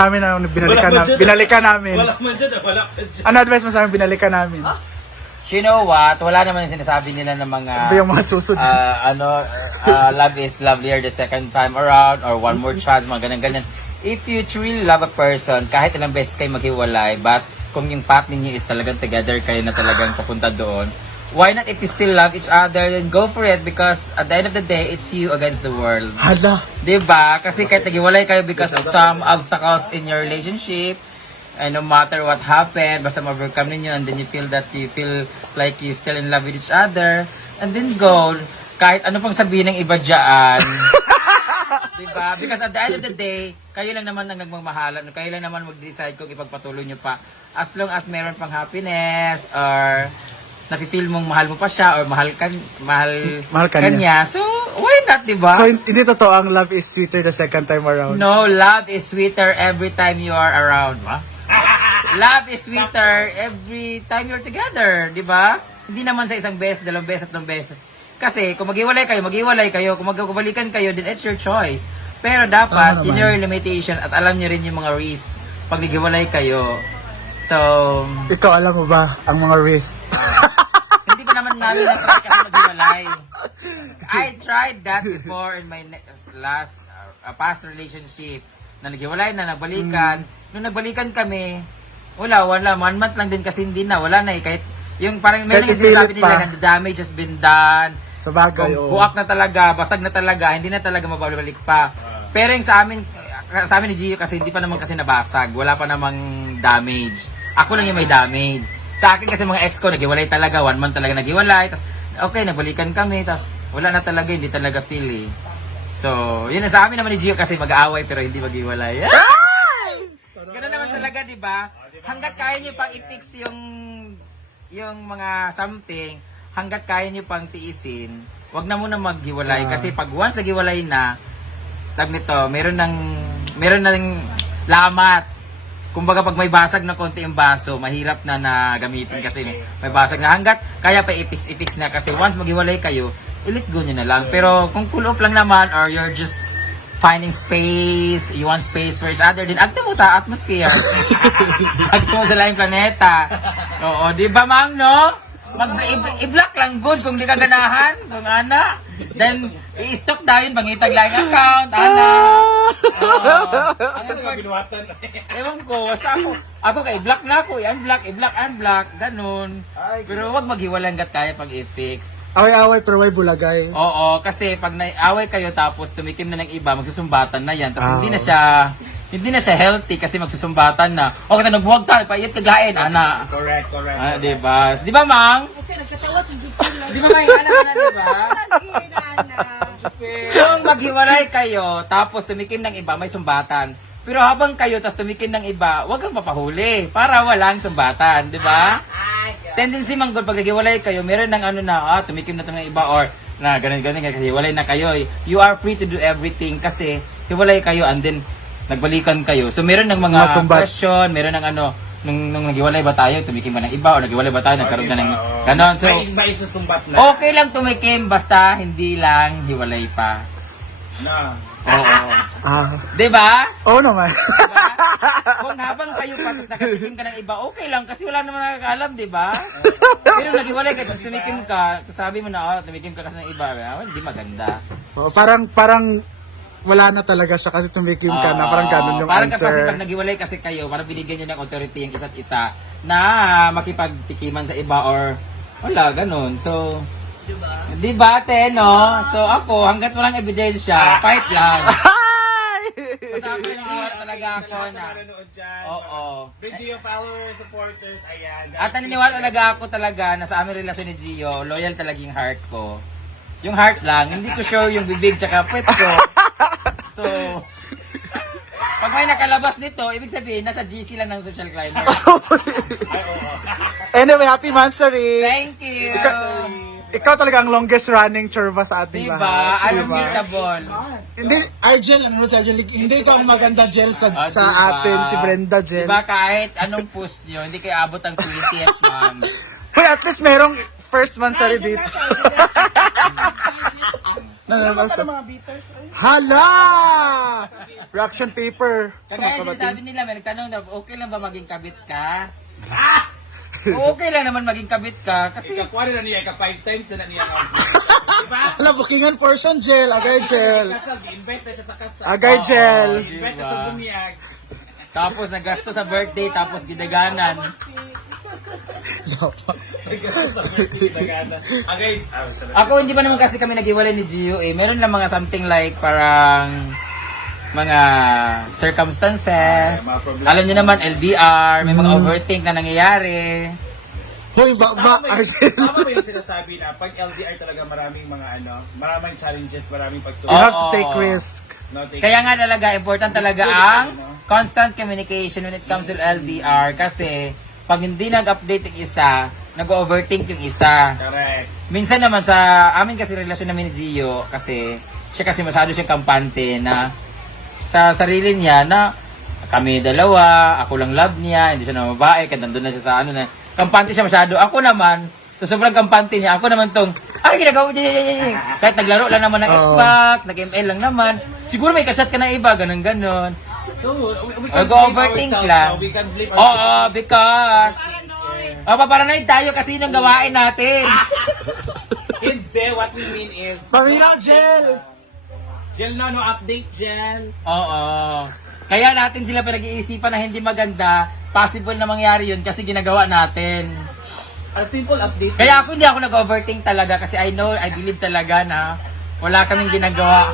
Kami na binalikan namin. Wala man dyan, wala man dyan. Ano advice mo sa amin, binalikan namin? You know what? Wala naman yung sinasabi nila ng mga Ano yung mga susod? love is lovelier the second time around or one more chance, mga ganyan-ganyan. If you truly love a person, kahit ilang beses kayo maghiwalay, but kung yung path ninyo is talagang together kayo na talagang papunta doon, why not if you still love each other, then go for it because at the end of the day, it's you against the world. Hala. Diba? Kasi kahit naghiwalay kayo because of some obstacles in your relationship, and no matter what happened, basta ma-overcome ninyo and then you feel like you still in love with each other, and then go, kahit ano pang sabihin ng iba dyan. Diba? Because at the end of the day, kayo lang naman ang nagmamahalan, kayo lang naman mag-decide kung ipagpatuloy nyo pa. As long as meron pang happiness, or nafe-feel mong mahal mo pa siya, or mahal kanya. So, why not, diba? So, hindi totoo ang love is sweeter the second time around. No, love is sweeter every time you are around, ba? Love is sweeter every time you're together, di ba? Hindi naman sa isang beses, dalawang beses, tatlong beses. Kasi kung maghiwalay kayo. Kung magkabalikan kayo, then it's your choice. Pero dapat, in your limitation, at alam niyo rin yung mga risk pag naghiwalay kayo. So, Ikaw, alam mo ba ang mga risk? hindi pa naman namin na-try kasi maghiwalay. I tried that before in my last past relationship. Na naghiwalay na, nagbalikan. Nung nagbalikan kami, wala, 1 month lang din kasi hindi na, wala na eh. Kahit yung parang meron yung sinasabi nila na the damage has been done. Sa bagay, Kung buwak na talaga, basag na talaga, hindi na talaga mabalik pa. Pero yung sa amin ni Gio kasi hindi pa naman kasi nabasag, wala pa namang damage. Ako lang yung may damage. Sa akin kasi mga ex ko, naghiwalay talaga, 1 month talaga naghiwalay, tas okay, nagbalikan kami, tas wala na talaga, hindi talaga feel eh. So, yun sa amin naman ni Gio kasi mag-aaway pero hindi maghiwalay. Ganun naman talaga, di ba? Hanggat kaya nyo pang i-fix yung mga something, hanggat kaya nyo pang tiisin, wag na muna maghiwalay. Kasi pag once naghiwalay na, tag nito, meron ng lamat. Kumbaga pag may basag na konti yung baso, mahirap na gamitin kasi may basag na. Hanggat kaya pa i-fix na kasi once maghiwalay kayo, i-let go nyo na lang. Pero kung cool off lang naman or you're just finding space, you want space for each other, din agto mo sa atmosphere. Agto mo sa laing planeta. Oo, di ba mang no? I-block lang good kung di ka ganahan, kung ana. Then, i-stop dahil pangitag laing account, ana. Asa na binuhatan? Ewan ko, basta ako ka-i-block na ako, i-unblock, ganun. Pero wag maghiwalay hanggat kaya pag i-fix. Away-away pero way bulagay. Oo, kasi pag naiaway kayo tapos tumikim na ng iba, magsusumbatan na yan. Tapos hindi na siya healthy kasi magsusumbatan na. O kita nagbuwag ta, paiyot kaglain, ana. Correct. Diba? Di ba, Mang? Kasi nagkatawa si Jupiter. Di ba, Mang? Alam mo na, di ba? Lagi Kung maghiwalay kayo, tapos tumikim ng iba, may sumbatan. Pero habang kayo, tapos tumikim ng iba, huwag kang papahuli para walang sumbatan, di ba? Tendency man pag naghiwalay kayo, meron ng tumikim na ito ng iba or na ganun kasi hiwalay na kayo. You are free to do everything kasi hiwalay kayo and then nagbalikan kayo. So meron ng mga question, meron ng nung naghiwalay ba tayo, tumikim ba ng iba or naghiwalay ba tayo, nagkaroon na ng ganon. So May isusumbat na. okay lang tumikim basta hindi lang hiwalay pa. Na. Oo. Di 'Di ba? Oo naman. Diba? Kung habang kayo pa, tapos nakatikim ka ng iba, okay lang, kasi wala naman nakakaalam, di ba? Pero naghiwalay ka, tapos tumikim ka, tapos sabi mo na, tumikim ka kasi ng iba, hindi maganda. Parang wala na talaga siya kasi tumikim ka na, parang ganun yung parang answer. kasi pag naghiwalay kasi kayo, parang binigyan nyo ng authority yung isa't isa na makipagtikiman sa iba or wala, ganun. So, di ba, te, no? So, ako, hanggat walang ebidensya, fight lang. Basta ako naniniwala talaga ako na. Oo. Gio followers, supporters, ayan. At naniniwala talaga ako talaga na sa aming relasyon ni Gio, loyal talaga yung heart ko. Yung heart lang, hindi ko sure yung bibig tsaka puwet ko. So, pag may nakalabas nito, ibig sabihin, nasa GC lang ng social climber. Anyway, happy Mansari! Thank you! Ikaw talaga ang longest running churva sa ating Diba? lahat. Unbeatable. Hindi, Argel, si Argel, hindi ito ang maganda gel sa Diba? atin, si Brenda Gel. Diba kahit anong post nyo, hindi kayo abot ang 20th month. Hoy, at least merong first Mansari dito. Nananaw siya. Mga beaters. Ay, Hala! Reaction paper. Kagaya sinasabi nila, may nagtanong na, okay lang ba maging kabit ka? Okay lang naman maging kabit ka kasi Ikakwari na niya, 5 times na niya. Diba? Hala, bookingan portion gel. Agay gel. Kasal, di-invite na siya sa kasal. Agay gel. Invite na sa bumiyag. tapos nagasto sa birthday tapos gidaganan. Sa birthday na gana. Agay. Ako hindi pa naman kasi kami naghiwalay ni Gio eh. Meron lang mga something like parang mga circumstances. Mga problema. Alam niyo naman LDR, may mga overthink na nangyayari. Hoy, ba, Argel. Tama ba yung sinasabi na pag LDR talaga maraming mga maraming challenges, maraming You pagsulit. have to Oo. take risk. No, take- Kaya nga talaga important talaga ang constant communication when it comes to LDR kasi pag hindi nag-update yung isa, nag-overthink yung isa. Correct. Minsan naman sa amin kasi relasyon namin ni Gio kasi siya kasi masyado siyang kampante na sa sarili niya na kami dalawa, ako lang love niya, hindi siya na babae, kaya nandun na siya sa ano na, kampante siya masyado. Ako naman, so sobrang kampante niya, ako naman tong, ginagawa mo, kahit naglaro lang naman ng Xbox, nag-ML lang naman, siguro may kachat ka na iba, ganun-ganon. So, we Mag-overthink lang. We can blame Oo, because, paparanoid tayo kasi yun ang gawain natin. Hindi, what we mean is... Pamira, gel! Gel na, no update, gel. Oo. Kaya natin sila pinag-iisipan na hindi maganda, possible na mangyari yun kasi ginagawa natin. A simple update. Kaya ako hindi ako nag-overthink talaga kasi I believe talaga na wala kaming ginagawa.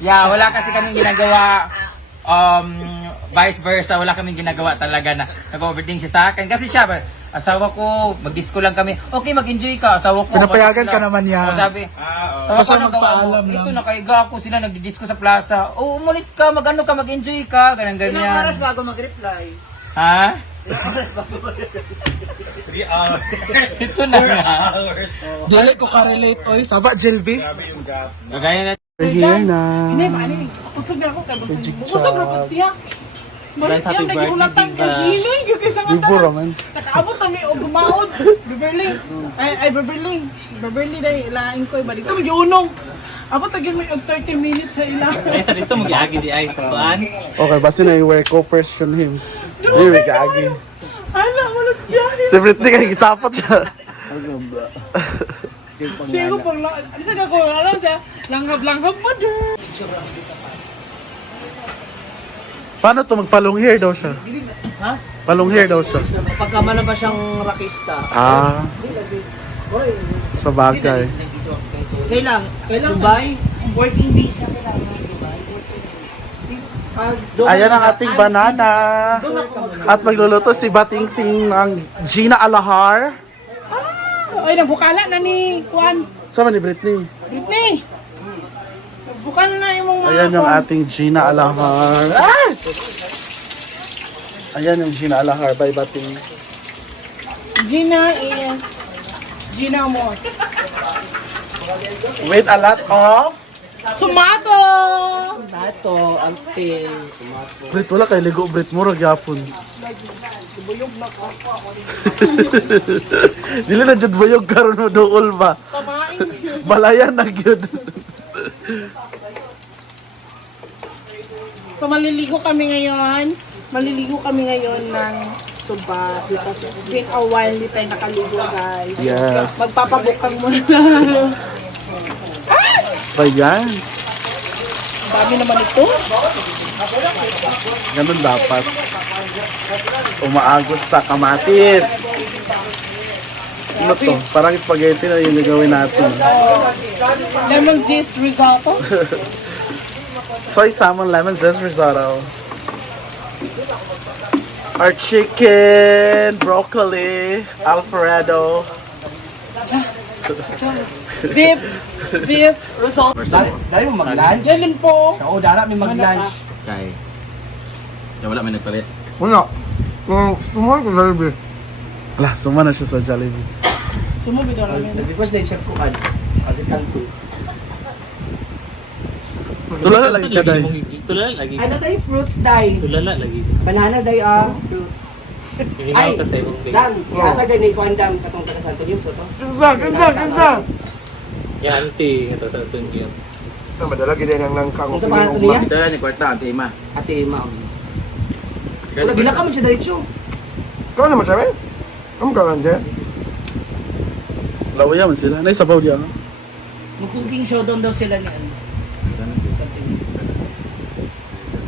Yeah, wala kasi kaming ginagawa vice versa, wala kaming ginagawa talaga na nag-overthink siya sa akin. Kasi siya, asawa ko, mag-disco lang kami. Okay, mag-enjoy ka. Asawa ko. Pinapayagan mag-disco ka lang. naman yan. O sabi, Oo. Basta ano gawa mo? magpaalam Ito, lang. nakaiga ako sila, nagdi-disco sa plaza. Oh, umalis ka, mag-ano ka, mag-enjoy ka, ganyan-ganyan. ilang oras bago mag-reply? Ha? Ilang oras bago mag-reply? 3 hours. Ito na 4 nga. hours. Dili ko ka-relate, oy. Saba, gel, B. Grabe yung gap. Kagaya na. We're here na. Hindi, maanin. Kusog na ako. Kusog na po siya. Balik siya, nagihulatan ka. Hinay, yung kisang Libo raman. nakaabot kami o gumaod. Beverly. Ay, Beverly. Beverly dahil ilain ko. Balik ko, mag-iunong. Abot tagin may og 30 minutes sa ila. Ay, sa dito mag-iagi di ay sa tuan. Okay, basta na i-wear ko person hymns. Ay, may kaagi. Ala, walang yan. Si Britney kay gisapot siya. Siya ko pang lang. Ano sa ko? Alam siya. Langhab-langhab mo doon. Paano to magpalong hair daw siya? Ha? Palong hair daw siya. Pagka ba siyang rakista. Ah, sa bagay. Kailang Dubai? Working visa kailangan Dubai. Ayan ang ating banana. At magluluto si Batingting ng Gina Alahar. Ay, nagbukala na ni Juan. Sama ni Britney. Britney! Nagbukala na yung mga... Ayan yung ating Gina Alahar. Ah! Ayan yung Gina Alahar by Bating. Gina is... Gina Amor. With a lot of... Tomato! Tomato, alpil, tomato. Brit, wala kay ligo Brit mo ragyapon. Dili na jud bayog karon mo dool ba? Kamain. Balayan na gyud. So maliligo kami ngayon. Maliligo kami ngayon ng Suba because it's been a while hindi tayo nakaligo, guys. Yes. Magpapabukang muna. Ba yan? Dami naman ito. Ganun dapat. Umaagos sa kamatis. Ano to? Parang spaghetti na yung gagawin natin. Lemon zest risotto. Soy salmon lemon zest risotto. Our chicken, broccoli, alfredo. Beef risotto. Dahil mo mag-lunch? Ganun po. Oo, dara may mag-lunch. Kay. Kaya wala may nagpalit. Wala. Sumama ko Jollibee. Wala, sumama na siya sa Jollibee. Sumubid ako namin. Nag-request din siya kuhan. Kasi kalko. Tulala lagi ka day. Tulala lagi. Ano tayo fruits day? Tulala lagi. Banana day fruits. Ay, Hingaw ka sa ibang Dan, yata ganit ko andam katong taga Santo Yum so to. Kinsa. Kaya auntie, ito sa atong gear. Madala gid ang nangkang Kung sa pangalan niya? Ito yan, yung kwarta, ante ima. Ate Ma'am. Wala, gila ka man siya diretso. Kau naman sabi? Kamu ka dyan? Lawaya man sila. Naisabaw diya. Mag-cooking showdown daw sila ni ano.